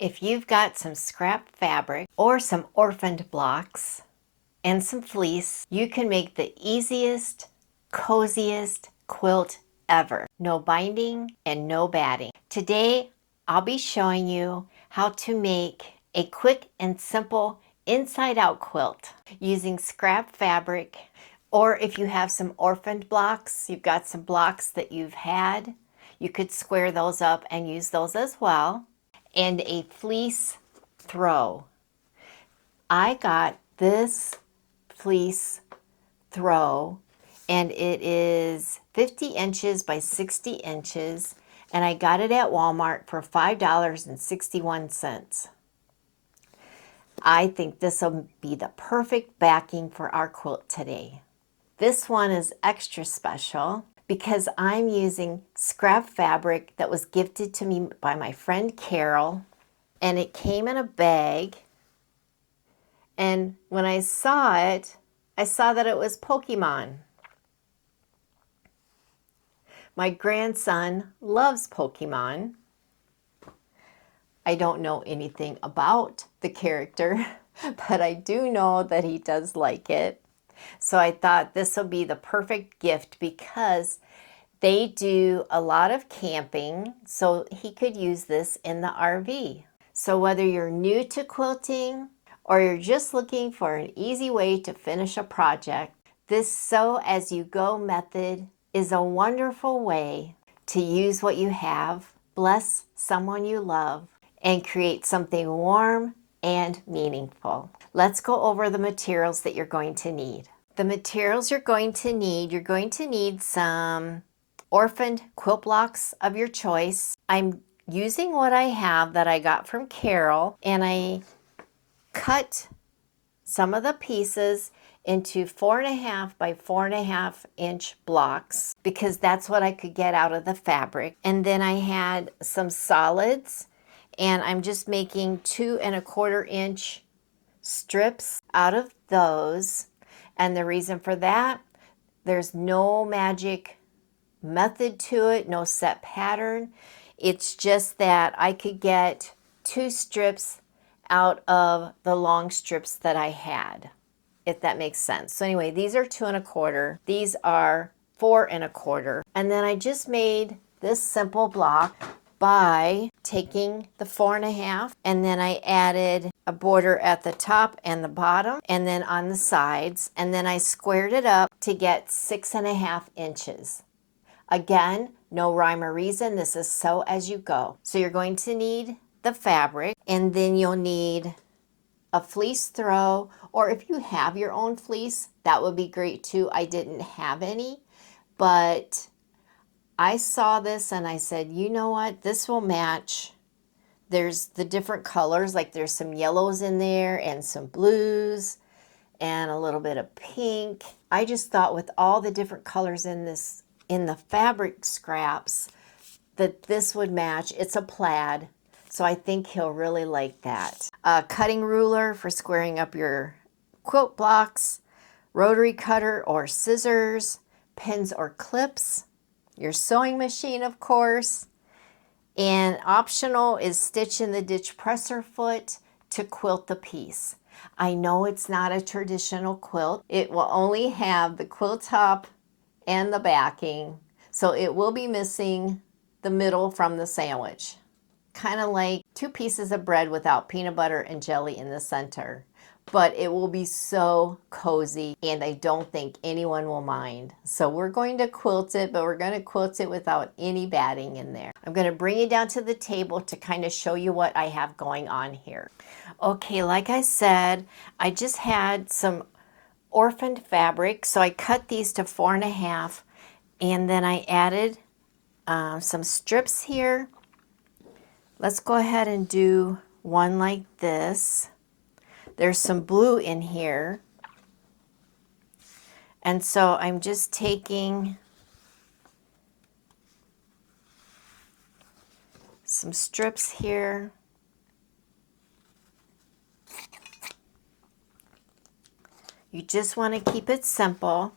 If you've got some scrap fabric or some orphaned blocks and some fleece, you can make the easiest, coziest quilt ever. No binding and no batting. Today, I'll be showing you how to make a quick and simple inside-out quilt using scrap fabric, or if you have some orphaned blocks, you've got some blocks that you've had, you could square those up and use those as well, and a fleece throw. I got this fleece throw and it is 50 inches by 60 inches and I got it at Walmart for $5.61. I think this will be the perfect backing for our quilt today. This one is extra special because I'm using scrap fabric that was gifted to me by my friend Carol, and it came in a bag, and when I saw it, I saw that it was Pokemon. My grandson loves Pokemon. I don't know anything about the character, but I do know that he does like it. So I thought this will be the perfect gift because they do a lot of camping, so he could use this in the RV. So whether you're new to quilting or you're just looking for an easy way to finish a project, this sew as you go method is a wonderful way to use what you have, bless someone you love, and create something warm and meaningful. Let's go over the materials that you're going to need. The materials you're going to need some orphaned quilt blocks of your choice. I'm using what I have that I got from Carol, and I cut some of the pieces into 4.5 by 4.5 inch blocks because that's what I could get out of the fabric. And then I had some solids, and I'm just making 2.25 inch strips out of those. And the reason for that, there's no magic method to it, no set pattern. It's just that I could get 2 strips out of the long strips that I had, if that makes sense. So anyway, these are 2.25, these are 4.25. And then I just made this simple block by taking the 4.5, and then I added a border at the top and the bottom and then on the sides, and then I squared it up to get 6.5 inches. Again, no rhyme or reason, this is sew as you go. So you're going to need the fabric, and then you'll need a fleece throw, or if you have your own fleece, that would be great too. I didn't have any, but I saw this and I said, you know what, this will match. There's the different colors, like there's some yellows in there and some blues and a little bit of pink. I just thought with all the different colors in this, in the fabric scraps, that this would match. It's a plaid, so I think he'll really like that. A cutting ruler for squaring up your quilt blocks, rotary cutter or scissors, pins or clips, your sewing machine, of course, and optional is stitch in the ditch presser foot to quilt the piece. I know it's not a traditional quilt. It will only have the quilt top and the backing, so it will be missing the middle from the sandwich. Kind of like 2 pieces of bread without peanut butter and jelly in the center. But it will be so cozy, and I don't think anyone will mind. So we're going to quilt it, but we're going to quilt it without any batting in there. I'm going to bring you down to the table to kind of show you what I have going on here. Okay, like I said, I just had some orphaned fabric, so I cut these to 4.5, and then I added some strips here. Let's go ahead and do one like this. There's some blue in here, and so I'm just taking some strips here. You just want to keep it simple.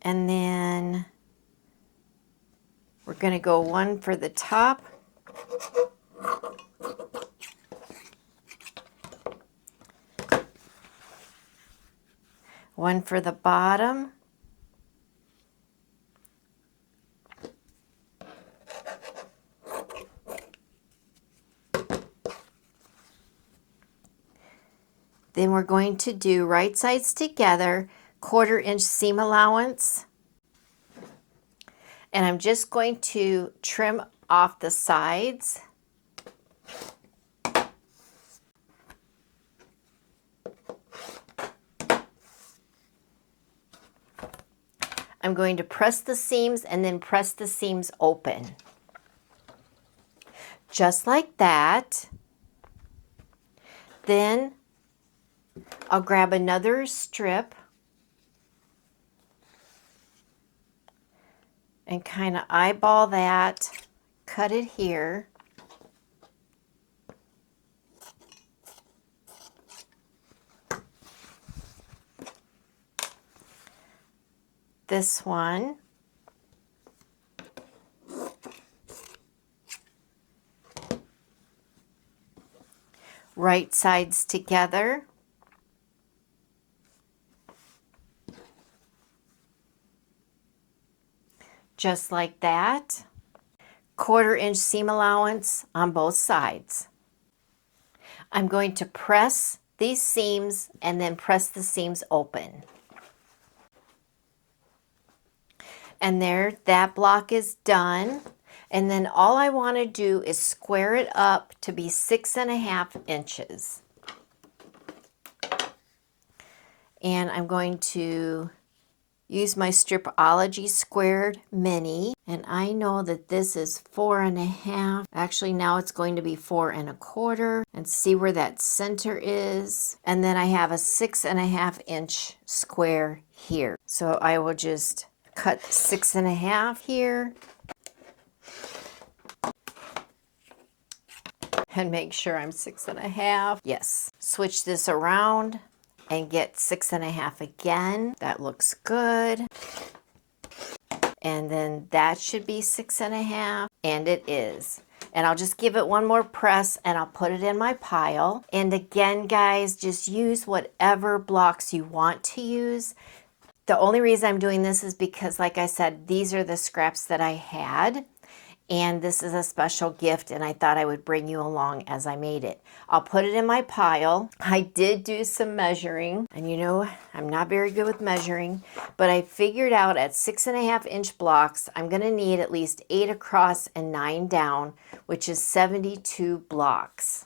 And then we're going to go one for the top one for the bottom. Then we're going to do right sides together, 1/4 inch seam allowance. And I'm just going to trim off the sides. I'm going to press the seams and then press the seams open. Just like that. Then I'll grab another strip and kind of eyeball that, cut it here. This one. Right sides together. Just like that. 1/4 inch seam allowance on both sides. I'm going to press these seams and then press the seams open. And there, that block is done. And then all I want to do is square it up to be 6.5 inches. And I'm going to use my Stripology Squared Mini. And I know that this is 4.5. Actually, now it's going to be 4.25. And see where that center is. And then I have a 6.5 inch square here. So I will just cut 6.5 here. And make sure I'm 6.5. Yes. Switch this around and get 6.5 again. That looks good. And then that should be 6.5, and it is. And I'll just give it one more press and I'll put it in my pile. And again, guys, just use whatever blocks you want to use. The only reason I'm doing this is because, like I said, these are the scraps that I had. And this is a special gift, and I thought I would bring you along as I made it. I'll put it in my pile. I did do some measuring, and you know, I'm not very good with measuring, but I figured out at 6.5 inch blocks, I'm gonna need at least 8 across and 9 down, which is 72 blocks.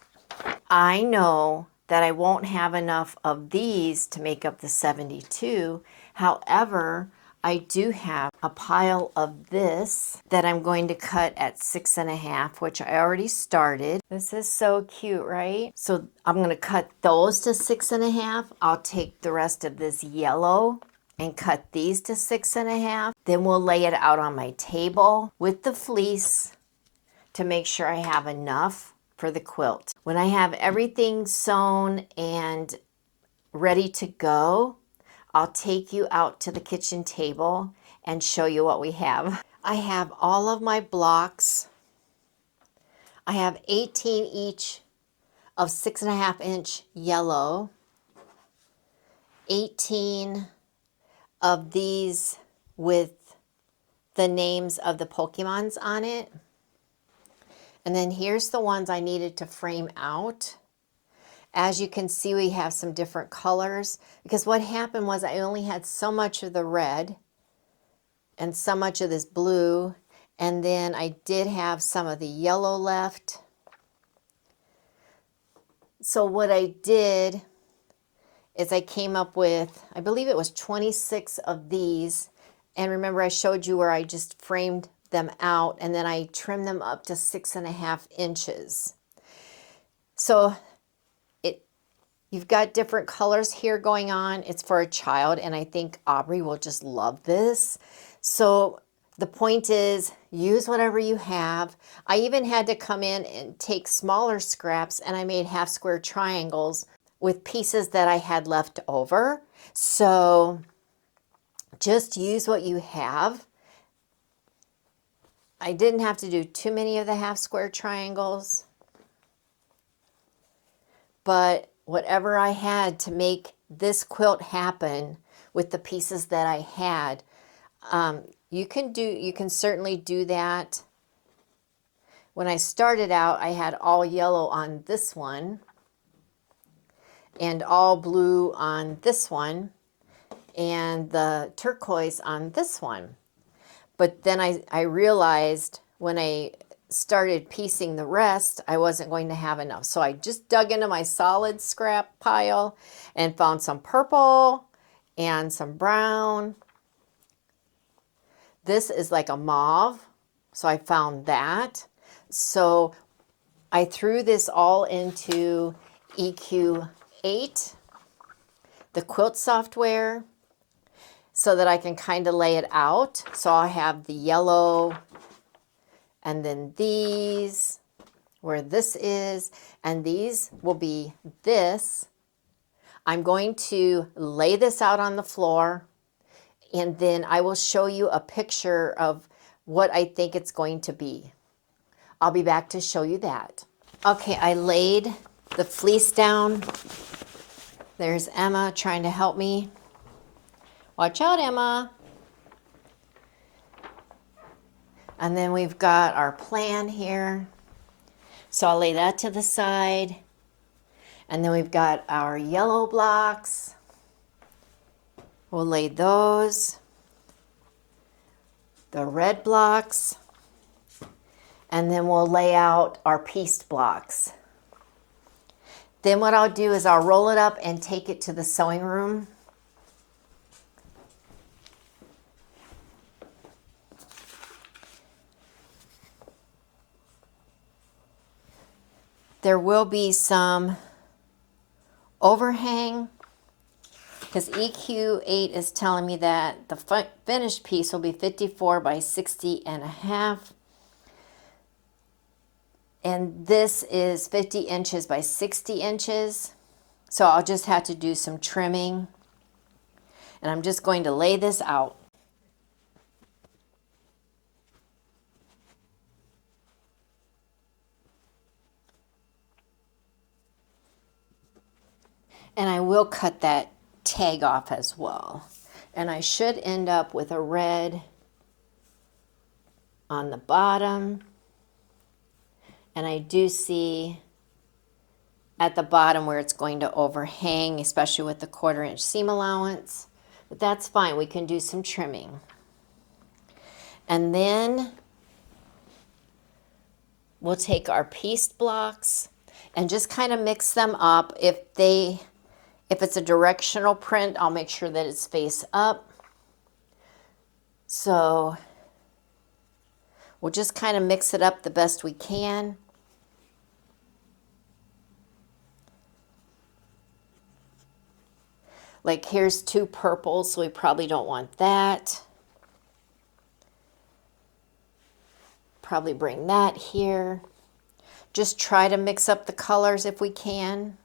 I know that I won't have enough of these to make up the 72. However, I do have a pile of this that I'm going to cut at 6.5, which I already started. This is so cute, right? So I'm going to cut those to 6.5. I'll take the rest of this yellow and cut these to 6.5. Then we'll lay it out on my table with the fleece to make sure I have enough for the quilt. When I have everything sewn and ready to go, I'll take you out to the kitchen table and show you what we have. I have all of my blocks. I have 18 each of 6.5 inch yellow, 18 of these with the names of the Pokemons on it. And then here's the ones I needed to frame out. As you can see, we have some different colors because what happened was I only had so much of the red and so much of this blue, and then I did have some of the yellow left. So what I did is I came up with, I believe it was 26 of these, and remember I showed you where I just framed them out and then I trimmed them up to 6.5 inches. So you've got different colors here going on. It's for a child, and I think Aubrey will just love this. So the point is, use whatever you have. I even had to come in and take smaller scraps, and I made half square triangles with pieces that I had left over. So just use what you have. I didn't have to do too many of the half square triangles, but whatever I had to make this quilt happen with the pieces that I had. You can certainly do that. When I started out, I had all yellow on this one and all blue on this one and the turquoise on this one. But then I realized when I started piecing the rest, I wasn't going to have enough. So I just dug into my solid scrap pile and found some purple and some brown. This is like a mauve, so I found that. So I threw this all into EQ8, the quilt software, so that I can kind of lay it out. So I have the yellow, and then these, where this is, and these will be this. I'm going to lay this out on the floor, and then I will show you a picture of what I think it's going to be. I'll be back to show you that. Okay, I laid the fleece down. There's Emma trying to help me. Watch out, Emma. And then we've got our plan here. So I'll lay that to the side. And then we've got our yellow blocks. We'll lay those. The red blocks. And then we'll lay out our pieced blocks. Then what I'll do is I'll roll it up and take it to the sewing room. There will be some overhang because EQ8 is telling me that the finished piece will be 54 by 60 and a half. And this is 50 inches by 60 inches. So I'll just have to do some trimming. And I'm just going to lay this out. And I will cut that tag off as well. And I should end up with a red on the bottom. And I do see at the bottom where it's going to overhang, especially with the 1/4 inch seam allowance. But that's fine, we can do some trimming. And then we'll take our pieced blocks and just kind of mix them up. If it's a directional print, I'll make sure that it's face up. So we'll just kind of mix it up the best we can. Like here's 2 purples, so we probably don't want that. Probably bring that here. Just try to mix up the colors if we can.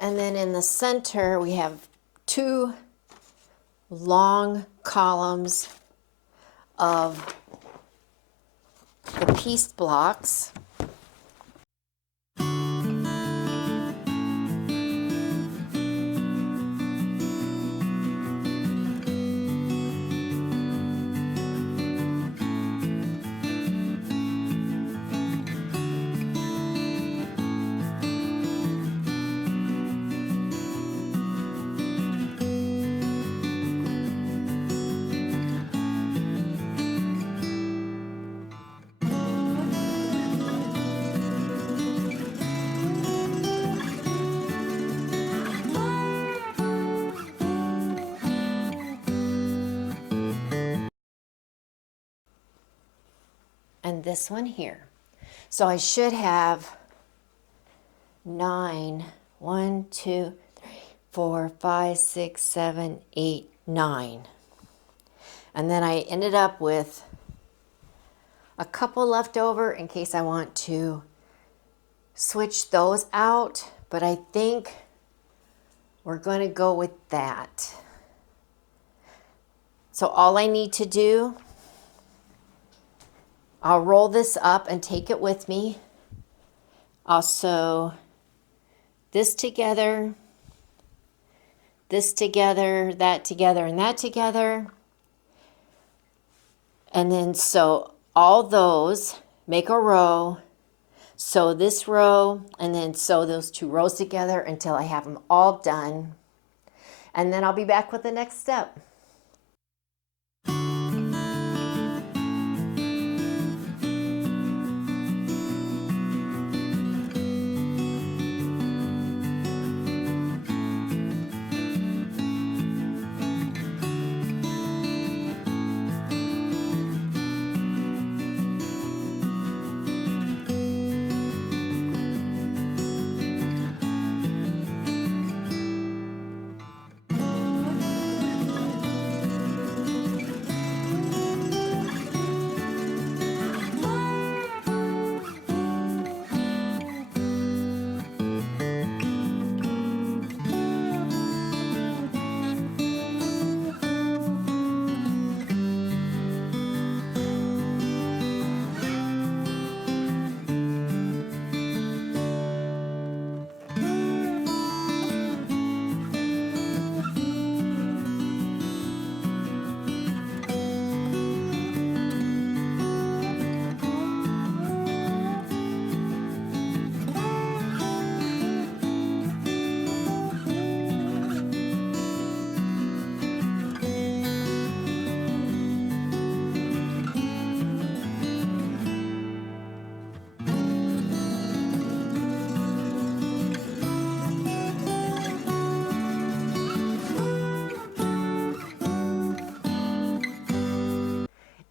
And then in the center, we have 2 long columns of the pieced blocks. then this one here. So I should have 9, 1, 2, 3, 4, 5, 6, 7, 8, 9. And then I ended up with a couple left over in case I want to switch those out, but I think we're going to go with that. So all I need to do, I'll roll this up and take it with me. I'll sew this together, that together, and that together. And then sew all those, make a row, sew this row, and then sew those 2 rows together until I have them all done. And then I'll be back with the next step.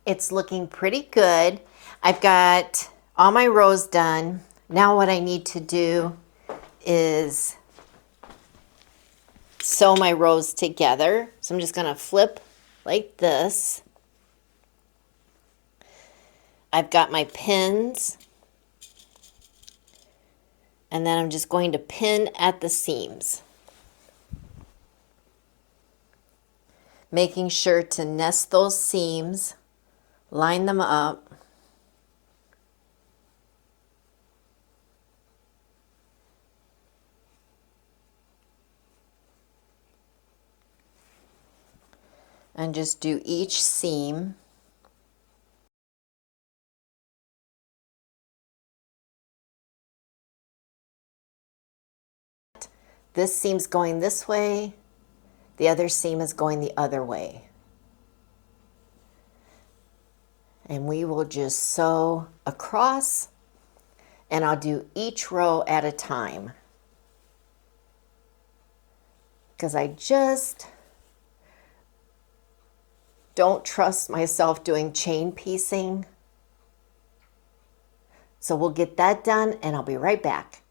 It's looking pretty good. I've got all my rows done. Now what I need to do is sew my rows together. So I'm just going to flip like this. I've got my pins. And then I'm just going to pin at the seams. Making sure to nest those seams. Line them up. And just do each seam. This seam's going this way, the other seam is going the other way. And we will just sew across, and I'll do each row at a time, because I just don't trust myself doing chain piecing. So we'll get that done and I'll be right back.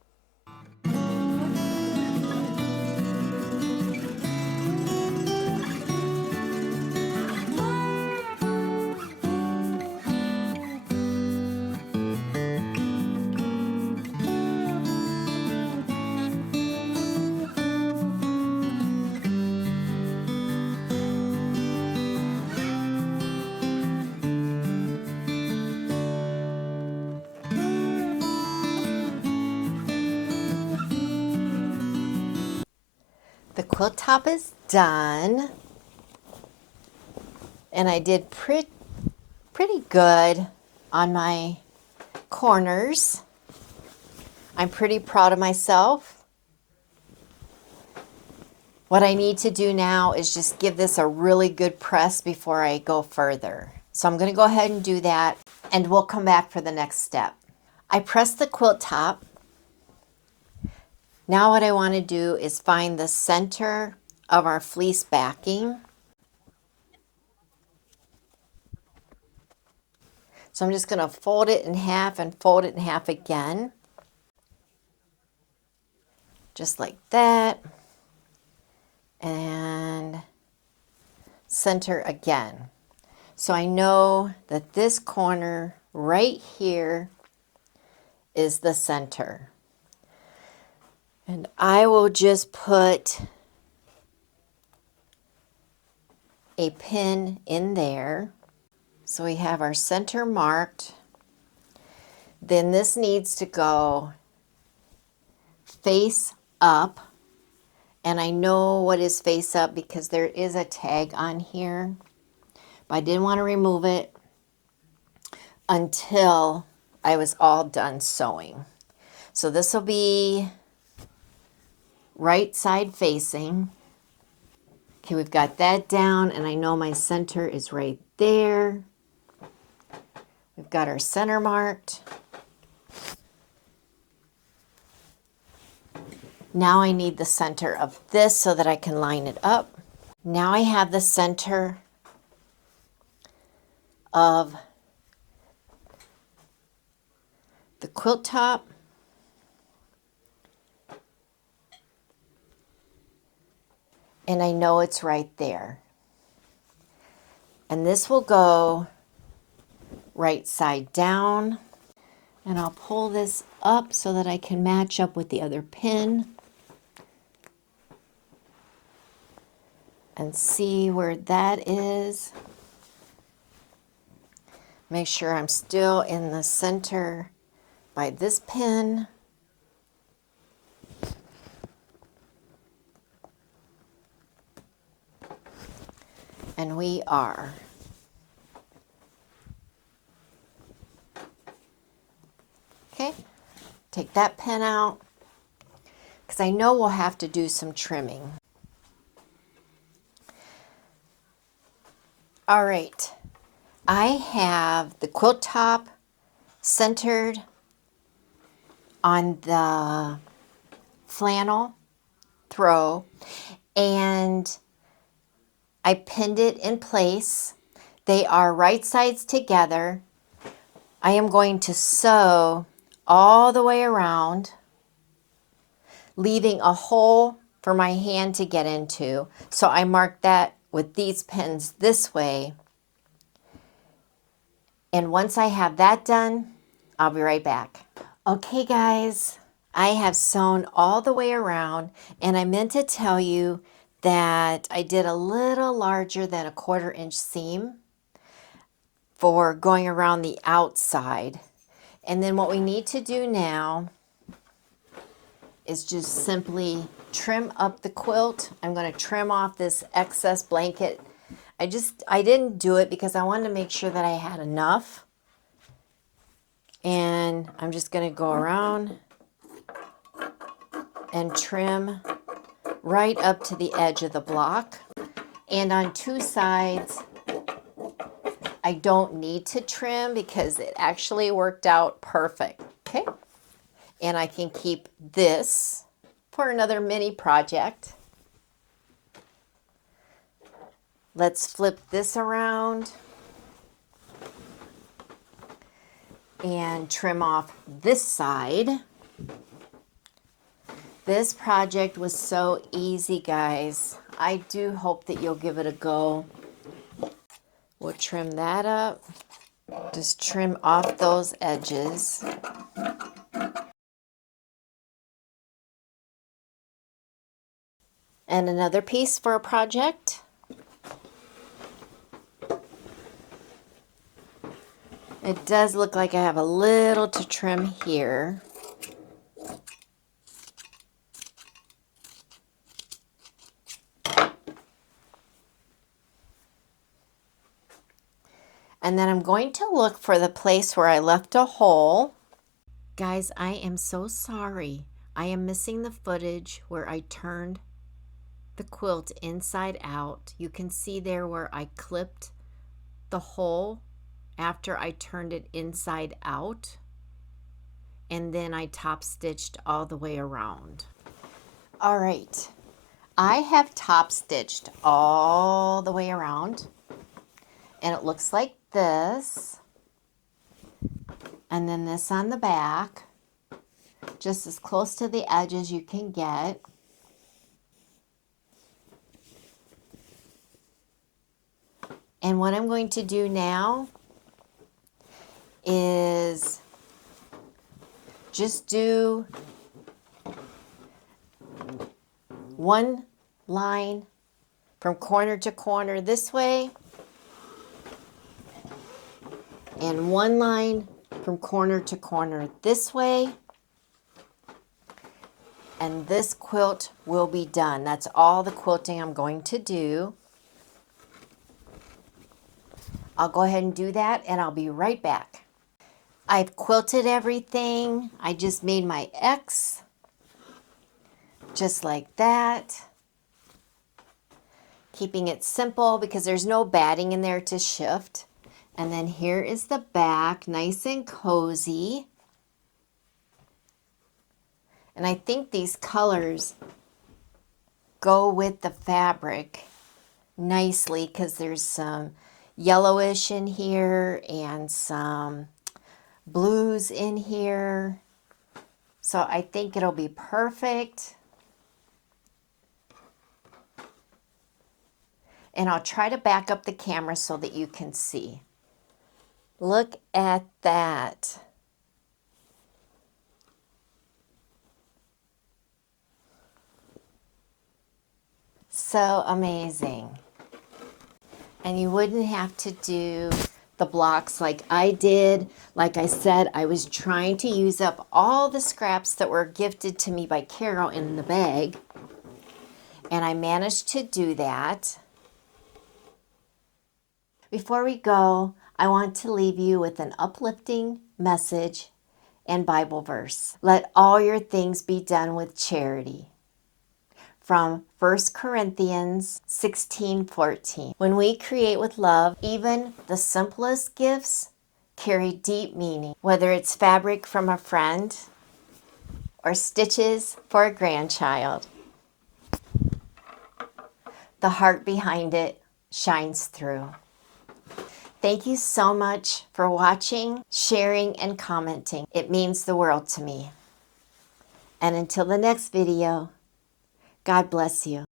The quilt top is done, and I did pretty good on my corners. I'm pretty proud of myself. What I need to do now is just give this a really good press before I go further. So I'm going to go ahead and do that, and we'll come back for the next step. I pressed the quilt top. Now what I want to do is find the center of our fleece backing. So I'm just going to fold it in half and fold it in half again. Just like that. And center again. So I know that this corner right here is the center. And I will just put a pin in there. So we have our center marked. Then this needs to go face up. And I know what is face up because there is a tag on here. But I didn't want to remove it until I was all done sewing. So this will be right side facing. Okay, we've got that down, and I know my center is right there. We've got our center marked. Now I need the center of this so that I can line it up. Now I have the center of the quilt top. And I know it's right there. And this will go right side down. And I'll pull this up so that I can match up with the other pin. And see where that is. Make sure I'm still in the center by this pin. And we are. Okay, take that pin out because I know we'll have to do some trimming. All right, I have the quilt top centered on the flannel throw, and I pinned it in place. They are right sides together. I am going to sew all the way around, leaving a hole for my hand to get into. So I marked that with these pins this way. And once I have that done, I'll be right back. Okay, guys, I have sewn all the way around, and I meant to tell you that I did a little larger than a 1/4 inch seam for going around the outside. And then what we need to do now is just simply trim up the quilt. I'm going to trim off this excess blanket. I didn't do it because I wanted to make sure that I had enough. And I'm just going to go around and trim right up to the edge of the block. And on 2 sides, I don't need to trim because it actually worked out perfect. Okay. And I can keep this for another mini project. Let's flip this around and trim off this side. This project was so easy, guys. I do hope that you'll give it a go. We'll trim that up. Just trim off those edges. And another piece for a project. It does look like I have a little to trim here. And then I'm going to look for the place where I left a hole. Guys, I am so sorry. I am missing the footage where I turned the quilt inside out. You can see there where I clipped the hole after I turned it inside out. And then I top stitched all the way around. All right, I have top stitched all the way around. And it looks like this. And then this on the back, just as close to the edge as you can get. And what I'm going to do now is just do one line from corner to corner this way, and one line from corner to corner this way, and this quilt will be done. That's all the quilting I'm going to do. I'll go ahead and do that, and I'll be right back. I've quilted everything. I just made my X, just like that. Keeping it simple because there's no batting in there to shift. And then here is the back, nice and cozy. And I think these colors go with the fabric nicely because there's some yellowish in here and some blues in here. So I think it'll be perfect. And I'll try to back up the camera so that you can see. Look at that. So amazing. And you wouldn't have to do the blocks like I did. Like I said, I was trying to use up all the scraps that were gifted to me by Carol in the bag. And I managed to do that. Before we go, I want to leave you with an uplifting message and Bible verse. Let all your things be done with charity. From 1 Corinthians 16:14. When we create with love, even the simplest gifts carry deep meaning, whether it's fabric from a friend or stitches for a grandchild. The heart behind it shines through. Thank you so much for watching, sharing, and commenting. It means the world to me. And until the next video, God bless you.